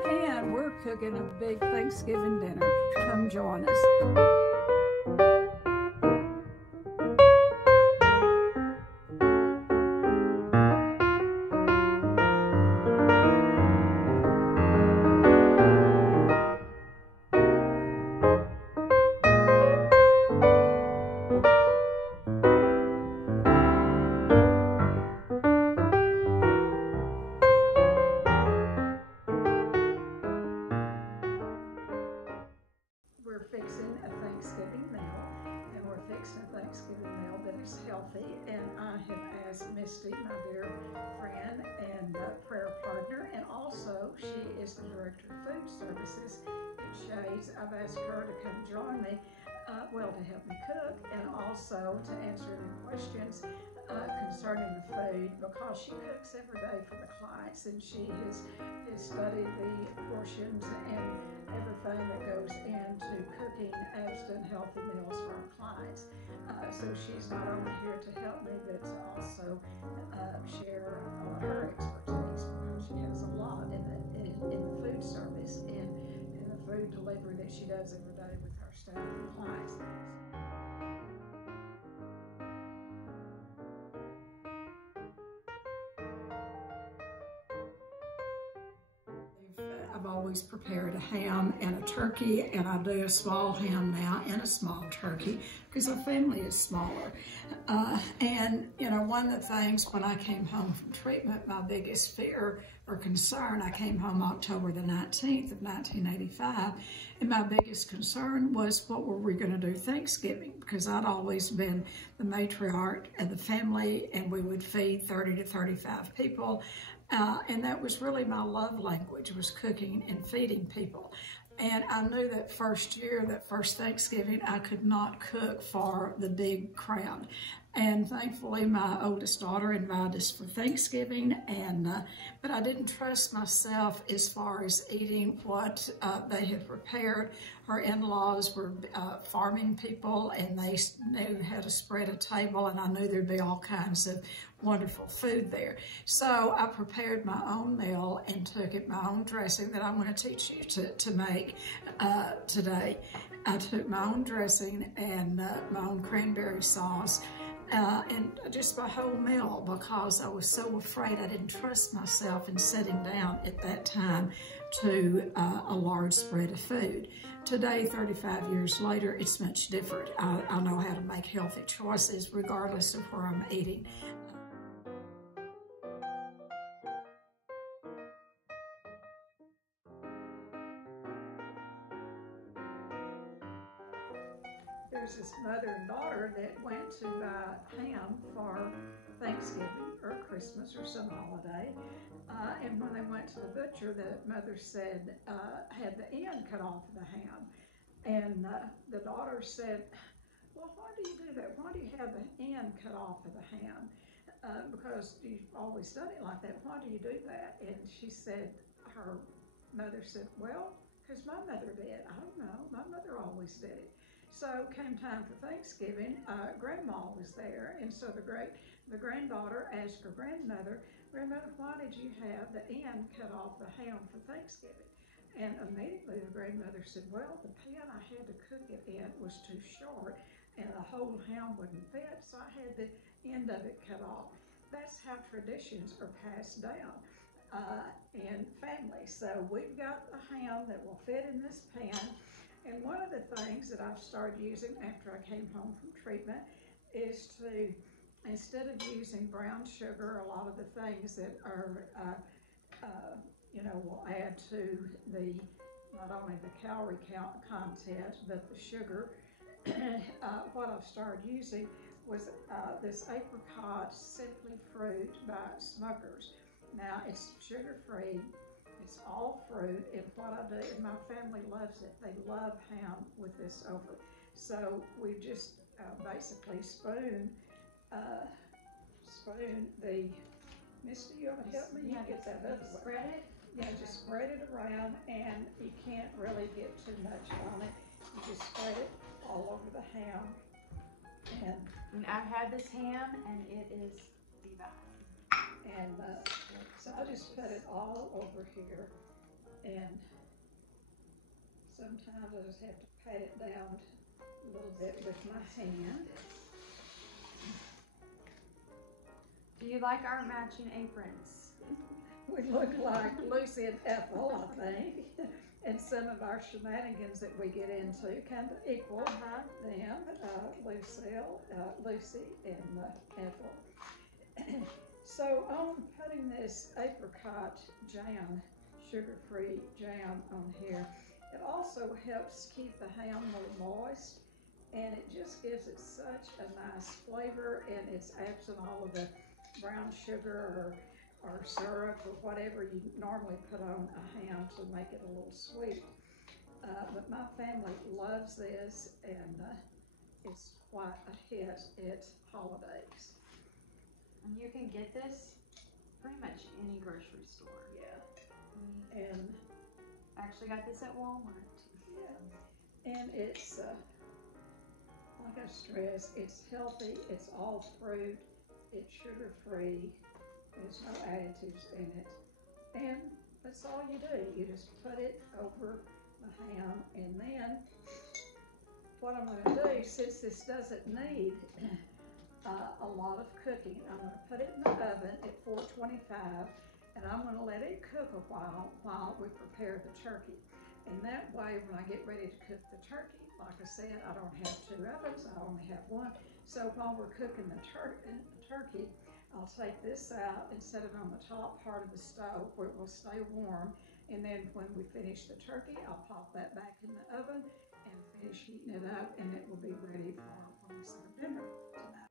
home and we're cooking a big Thanksgiving dinner. Come join us. We're fixing a Thanksgiving meal, and we're fixing a Thanksgiving meal that is healthy. And I have asked Misty, my dear friend and prayer partner, and also she is the Director of Food Services at Shays. I've asked her to come join me, to help me cook and also to answer any questions concerning the food, because she cooks every day for the clients, and she has studied the portions and everything that goes into cooking abstinent healthy meals for our clients. So she's not only here to help me, but to also share her expertise, because she has a lot in the food service and in the food delivery that she does every day with her staff and clients. I've always prepared a ham and a turkey, and I do a small ham now and a small turkey because our family is smaller. And you know, one of the things when I came home from treatment, my biggest fear or concern, I came home October the 19th of 1985, and my biggest concern was what were we going to do Thanksgiving, because I'd always been the matriarch of the family, and we would feed 30 to 35 people. And that was really my love language, was cooking and feeding people. And I knew that first year, that first Thanksgiving, I could not cook for the big crowd. And thankfully, my oldest daughter invited us for Thanksgiving, and but I didn't trust myself as far as eating what they had prepared. Her in-laws were farming people, and they knew how to spread a table, and I knew there'd be all kinds of wonderful food there. So I prepared my own meal and took it my own dressing that I'm going to teach you to make today. I took my own dressing and my own cranberry sauce, and just my whole meal, because I was so afraid. I didn't trust myself in sitting down at that time to a large spread of food. Today, 35 years later, it's much different. I know how to make healthy choices regardless of where I'm eating. There's this mother and daughter that went to buy ham for Thanksgiving or Christmas or some holiday. And when they went to the butcher, the mother said, had the end cut off of the ham. And the daughter said, well, why do you do that? Why do you have the end cut off of the ham? Because you always done it like that. Why do you do that? And she said, her mother said, well, because my mother did. I don't know. My mother always did it. So came time for Thanksgiving, Grandma was there, and so the granddaughter asked her grandmother, why did you have the end cut off the ham for Thanksgiving? And immediately the grandmother said, well, the pan I had to cook it in was too short, and the whole ham wouldn't fit, so I had the end of it cut off. That's how traditions are passed down in families. So we've got a ham that will fit in this pan. And one of the things that I've started using after I came home from treatment is to, instead of using brown sugar, a lot of the things that are, will add to not only the calorie content, but the sugar, what I've started using was this apricot Simply Fruit by Smuckers. Now, it's sugar-free. It's all fruit, and what I do, and my family loves it. They love ham with this over. So we just basically spoon the, Misty, you want to help me? You get that up. Spread it? Yeah, just spread it around, and you can't really get too much on it. You just spread it all over the ham. And I've had this ham, and it is divine. And so I just put it all over here, And sometimes I just have to pat it down a little bit with my hand. Do you like our matching aprons? We look like Lucy and Ethel, I think. And some of our shenanigans that we get into kind of equal them, Lucy and Ethel. So I'm putting this apricot jam, sugar-free jam on here. It also helps keep the ham more moist, and it just gives it such a nice flavor, and it's absent all of the brown sugar or syrup or whatever you normally put on a ham to make it a little sweet. But my family loves this, and it's quite a hit at holidays. And you can get this pretty much any grocery store. Yeah. And I actually got this at Walmart. Yeah. And it's, like I stress, it's healthy, it's all fruit, it's sugar-free, there's no additives in it. And that's all you do. You just put it over the ham, and then what I'm going to do, since this doesn't need a lot of cooking, I'm going to put it in the oven at 425, and I'm going to let it cook a while we prepare the turkey. And that way, when I get ready to cook the turkey, like I said, I don't have 2 ovens, I only have 1. So while we're cooking the turkey, I'll take this out and set it on the top part of the stove where it will stay warm. And then when we finish the turkey, I'll pop that back in the oven and finish heating it up, and it will be ready for when we serve dinner tonight.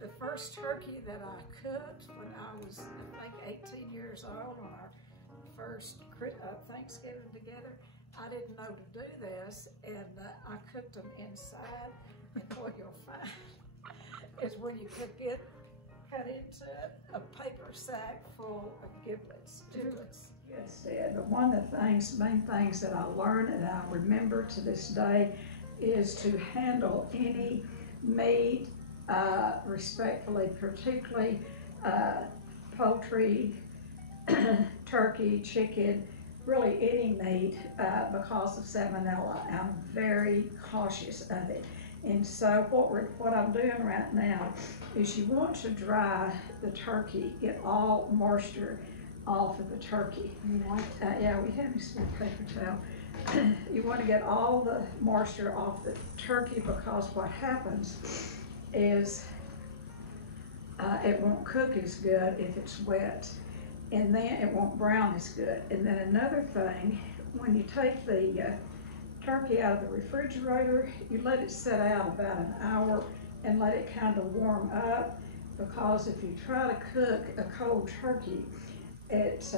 The first turkey that I cooked when I was, I think, 18 years old on our first Thanksgiving together, I didn't know to do this, and I cooked them inside. And what you'll find is when you cook it, cut into it, a paper sack full of giblets. Instead, but one of the main things that I learned and I remember to this day is to handle any meat respectfully, particularly poultry, turkey, chicken, really any meat because of salmonella. I'm very cautious of it. And so what I'm doing right now is you want to dry the turkey, get all moisture off of the turkey. Yeah, we have a small paper towel. You want to get all the moisture off the turkey because what happens is it won't cook as good if it's wet, and then it won't brown as good. And then another thing, when you take the turkey out of the refrigerator, you let it sit out about an hour and let it kind of warm up, because if you try to cook a cold turkey, it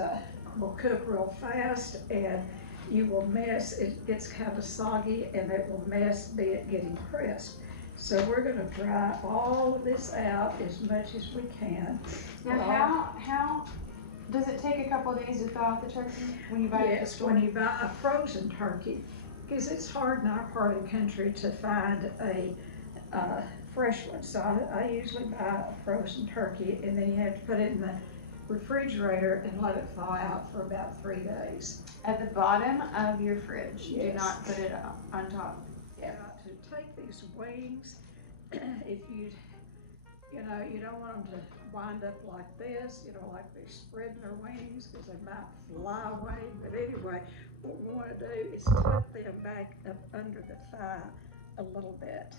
will cook real fast and you will miss, it gets kind of soggy and it will miss it getting crisp. So we're going to dry all of this out as much as we can. Now, how does it take a couple of days to thaw out the turkey when you buy it? Yes, when you buy a frozen turkey, because it's hard in our part of the country to find a fresh one. So I usually buy a frozen turkey, and then you have to put it in the refrigerator and let it thaw out for about 3 days. At the bottom of your fridge. Yes. Do not put it on top. Yeah, to take these wings, if you don't want them to wind up like this, like they're spreading their wings, because they might fly away. But anyway, what we want to do is tuck them back up under the thigh a little bit,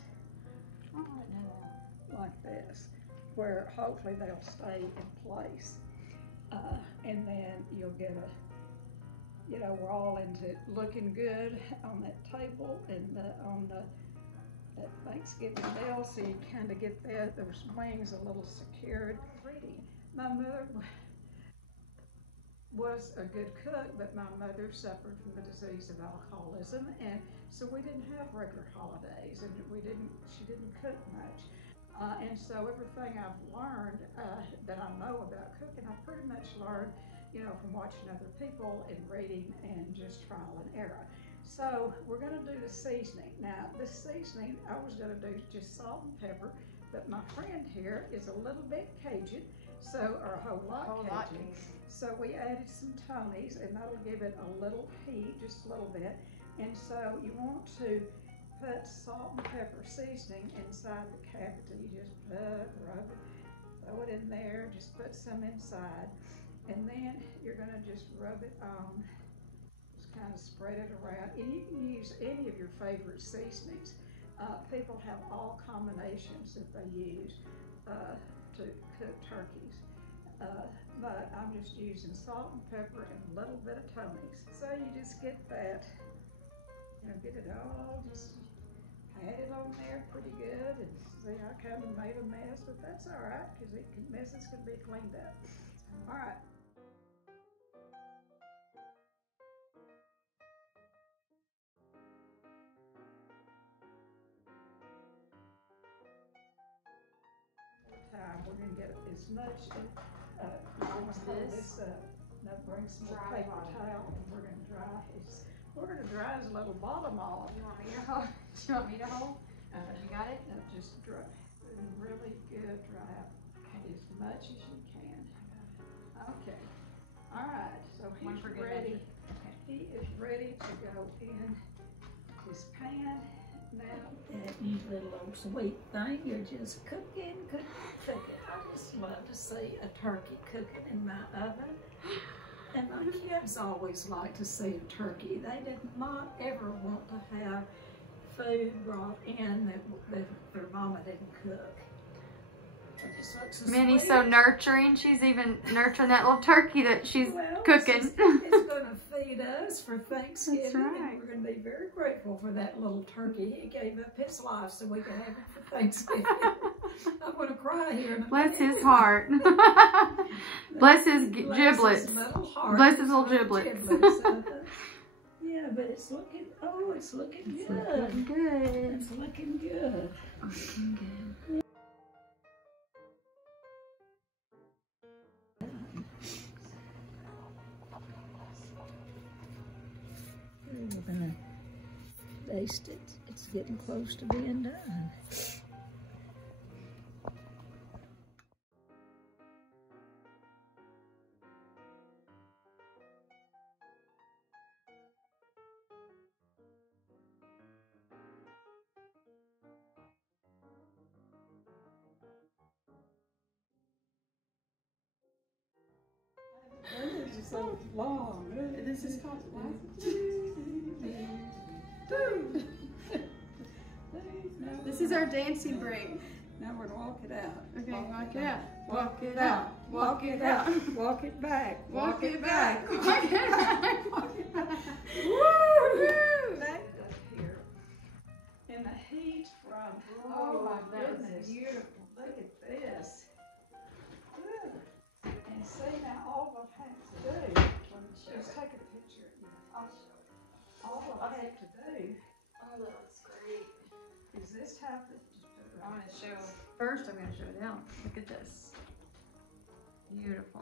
like this, where hopefully they'll stay in place. And then you'll get we're all into looking good on that table and on that Thanksgiving meal, so you kind of get those wings a little secured. My mother was a good cook, but my mother suffered from the disease of alcoholism, and so we didn't have regular holidays, and she didn't cook much. And so everything I've learned that I know about cooking, I pretty much learned, from watching other people and reading and just trial and error. So we're gonna do the seasoning. Now, this seasoning, I was gonna do just salt and pepper, but my friend here is a little bit Cajun, or a whole lot Cajun. So we added some Tonys, and that'll give it a little heat, just a little bit. And so you want to put salt and pepper seasoning inside the cavity. You just rub it, throw it in there, just put some inside. And then you're gonna just rub it on, just kind of spread it around. And you can use any of your favorite seasonings. People have all combinations that they use to cook turkeys. But I'm just using salt and pepper and a little bit of Tony's. So you just get that, get it all, just pat it on there pretty good. And see, I kind of made a mess, but that's all right, because messes can be cleaned up. All right. We're going to get as much this up. Now bring some more paper towel, and we're going to dry his little bottom off. You want me to hold? You want me to hold? You got it? No, just dry, really good dry out as much as you can. Okay. All right. So he's ready. Okay. He is ready to go in his pan. Now, that little old sweet thing, you're just cooking. I just love to see a turkey cooking in my oven. And my kids always like to see a turkey. They did not ever want to have food brought in that their mama didn't cook. It just looks so Minnie's sweet. so nurturing. She's even nurturing that little turkey that she's cooking. It's going to feed us for Thanksgiving. That's right. And we're going to be very grateful for that little turkey. He gave up his life so we could have it for Thanksgiving. I'm going to cry here. Bless his heart. Bless his giblets. Bless his little giblets. Yeah, but it's looking, it's looking good. Looking good. It's looking good. Looking good. We're gonna baste it. It's getting close to being done. This is so long. This is called what? This is our dancing break. Now we're gonna walk it out. Okay, walk it out. Walk it out. Walk it out. Walk it back. Walk it back. Walk it back. Walk it back. Woo! Back up here. In the heat from, oh my goodness. Beautiful. Look at this. Good. And see now all we'll have to do, just take a picture. I'll show it. All we'll have to do. Oh, that looks great. Is this how the, I want to show. First, I'm going to show it out. Look at this. Beautiful.